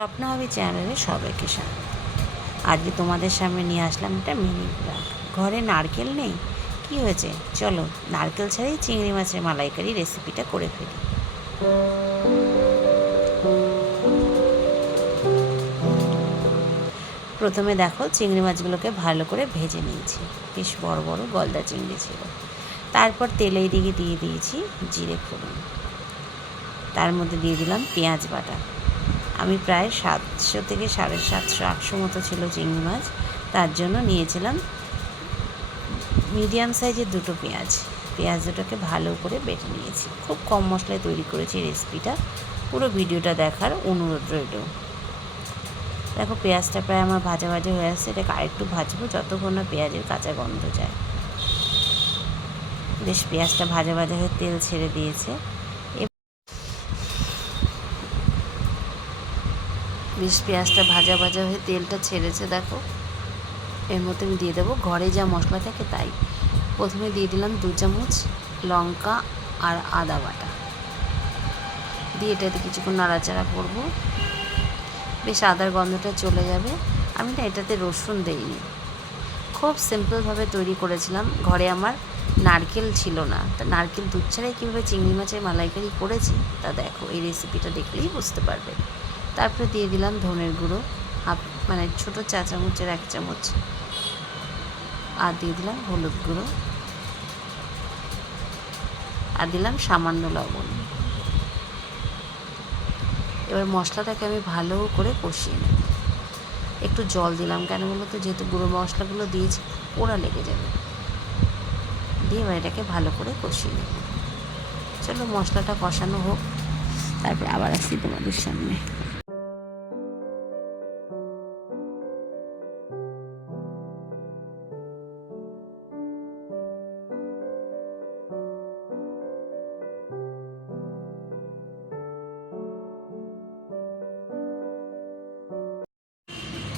স্বপ্ন হবে চ্যানেলে সবাইকে স্বাগত। আজকে তোমাদের সামনে নিয়ে আসলাম একটা মিনি ব্লগ। ঘরে নারকেল নেই, কি হয়েছে, চলো নারকেল ছাড়াই চিংড়ি মাছের মালাইকারি রেসিপিটা করে ফেলি। প্রথমে দেখো চিংড়ি মাছগুলোকে ভালো করে ভেজে নিয়েছি। বেশ বড় বড় গলদা চিংড়ি ছিল। তারপর তেলে এদিকে দিয়ে দিয়েছি জিরে ফোড়ন। তার মধ্যে দিয়ে দিলাম পেঁয়াজ বাটা। আমি প্রায় 700 থেকে 750 800 মতো ছিল চিংড়ি মাছ, তার জন্য নিয়েছিলাম মিডিয়াম সাইজের দুটো পেঁয়াজ দুটোকে ভালো করে বেটে নিয়েছি। খুব কম মশলায় তৈরি করেছি রেসিপিটা, পুরো ভিডিওটা দেখার অনুরোধ রইল। দেখো পেঁয়াজটা প্রায় আমার ভাজা ভাজা হয়ে আসছে, এটাকে আরেকটু ভাজবো যতক্ষণ না পেঁয়াজের কাঁচা গন্ধ যায়। বেশ পেঁয়াজটা ভাজা ভাজা হয়ে তেল ছেড়ে দিয়েছে। বেশ পেঁয়াজটা ভাজা ভাজা হয়ে তেলটা ছেড়েছে, দেখো এর মধ্যে আমি দিয়ে দেবো ঘরে যা মশলা থাকে তাই। প্রথমে দিয়ে দিলাম 2 চামচ লঙ্কা আর আদা বাটা দিয়ে এটাতে কিছুক্ষণ নাড়াচাড়া করবো। বেশ আদার গন্ধটা চলে যাবে। আমি না এটাতে রসুন দেইনি, খুব সিম্পলভাবে তৈরি করেছিলাম। ঘরে আমার নারকেল ছিল না, তা নারকেল দুধ ছাড়াই কীভাবে চিংড়ি মাছের মালাইকারি করেছি তা দেখো, এই রেসিপিটা দেখলেই বুঝতে পারবে। তারপরে দিয়ে দিলাম ধনের গুঁড়ো মানে ছোটো চা চামচের 1 চামচ, আর দিয়ে দিলাম হলুদ গুঁড়ো, আর দিলাম সামান্য লবণ। এবার মশলাটাকে আমি ভালো করে কষিয়ে নেব। একটু জল দিলাম, কেন বলো তো, যেহেতু গুঁড়ো মশলাগুলো দিয়েছি পোড়া লেগে যাবে। দিয়ে এবার এটাকে ভালো করে কষিয়ে নেব। চলো মশলাটা কষানো হোক, তারপরে আবার আসছি তোমাদের সামনে।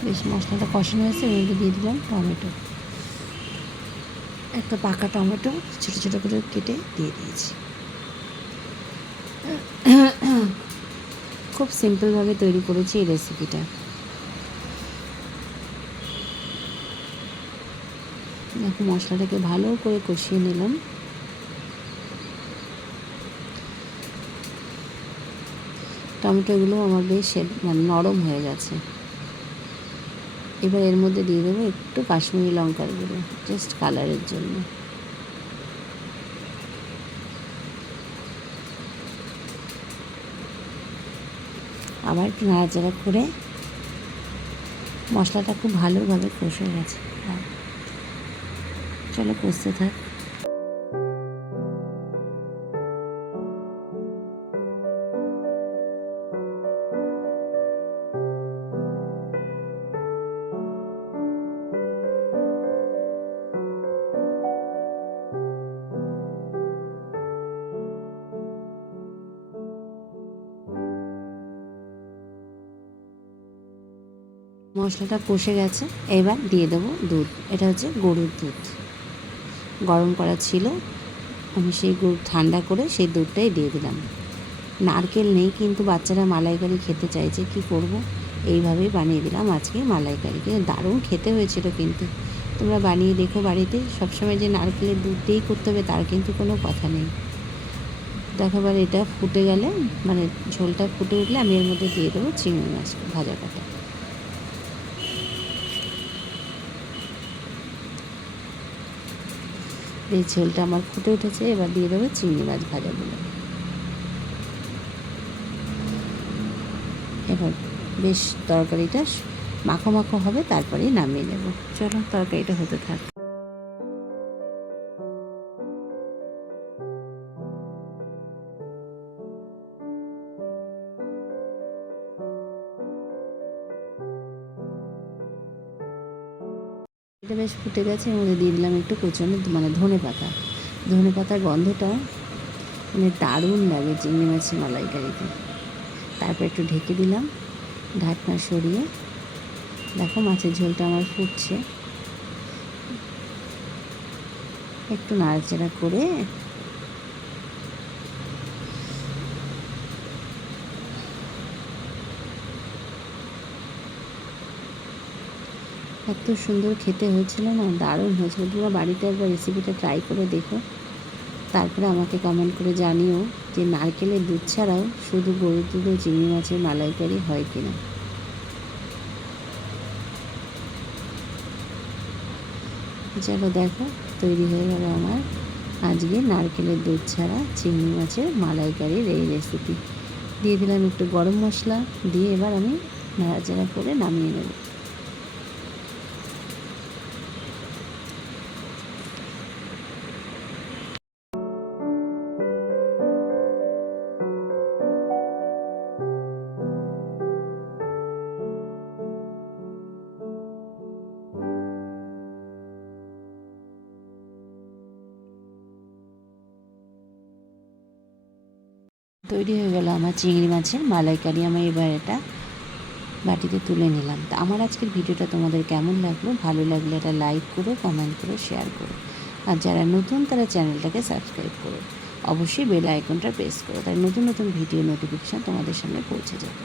বেশ মশলাটা কষানো হয়েছে, এর মধ্যে দিয়ে দিলাম টমেটো। একটা পাকা টমেটো ছোটো ছোটো করে কেটে দিয়ে দিয়েছি। খুব সিম্পলভাবে তৈরি করেছি এই রেসিপিটা। দেখো মশলাটাকে ভালো করে কষিয়ে নিলাম। টমেটোগুলো আমার বেশ মানে নরম হয়ে গেছে। এবার এর মধ্যে দিয়ে দেবো একটু কাশ্মীরি লঙ্কার গুঁড়ো, জাস্ট কালারের জন্য। আবার একটু নাড়াচাড়া করে মশলাটা খুব ভালোভাবে কষে গেছে। চলো কষতে থাক। মশলাটা কষে গেছে, এবার দিয়ে দেবো দুধ। এটা হচ্ছে গরুর দুধ, গরম করা ছিল, আমি সেই ঠান্ডা করে সেই দুধটাই দিয়ে দিলাম। নারকেল নেই, কিন্তু বাচ্চারা মালাইকারি খেতে চাইছে, কি করব, এইভাবেই বানিয়ে দিলাম আজকে মালাইকারি। কিন্তু দারুণ খেতে হয়েছিল। কিন্তু তোমরা বানিয়ে দেখো বাড়িতে। সবসময় যে নারকেলের দুধ দিয়েই করতে হবে তার কিন্তু কোনো কথা নেই। দেখো এবার এটা ফুটে গেলে, মানে ঝোলটা ফুটে উঠলে আমি এর মধ্যে দিয়ে দেবো চিংড়ি মাছ ভাজা কাটা। এই ঝোলটা আমার ফুটে উঠেছে, এবার দিয়ে দেবো চিংড়ি মাছ ভাজাগুলো। এবার বেশ তরকারিটা মাখো মাখো হবে, তারপরেই নামিয়ে নেব। চলো তরকারিটা হতে থাক। এটা বেশ ফুটে গেছে, এর মধ্যে দিয়ে দিলাম একটু কুচনো মানে ধনে পাতা। ধনে পাতার গন্ধটা মানে দারুণ লাগে চিংড়ি মাছের মালাইকারিতে। তারপর একটু ঢেকে দিলাম, ঢাকনা সরিয়ে। দেখো মাছের ঝোলটা আমার ফুটছে, একটু নাড়াচাড়া করে এত সুন্দর খেতে হয়েছিল না, দারুণ হয়েছিল। তোমরা বাড়িতে একবার রেসিপিটা ট্রাই করে দেখো, তারপরে আমাকে কমেন্ট করে জানিও যে নারকেলের দুধ ছাড়াও শুধু গরুর দুধ ও চিংড়ি মাছের মালাইকারি হয় কিনা। চলো দেখো, তৈরি হয়ে গেল আমার আজকে নারকেলের দুধ ছাড়া চিংড়ি মাছের মালাইকারির এই রেসিপি। দিয়ে দিলাম একটু গরম মশলা, দিয়ে এবার আমি নাড়াচাড়া করে নামিয়ে নেব। তৈরি হয়ে গেল আমার চিংড়ি মাছের মালাইকারি। আমি এবার এটা বাটিতে তুলে নিলাম। তা আমার আজকের ভিডিওটা তোমাদের কেমন লাগলো? ভালো লাগলে এটা লাইক করো, কমেন্ট করো, শেয়ার করো। আর যারা নতুন তারা চ্যানেলটাকে সাবস্ক্রাইব করো। অবশ্যই বেল আইকনটা প্রেস করো, তাই নতুন নতুন ভিডিও নোটিফিকেশান তোমাদের সামনে পৌঁছে যাবে।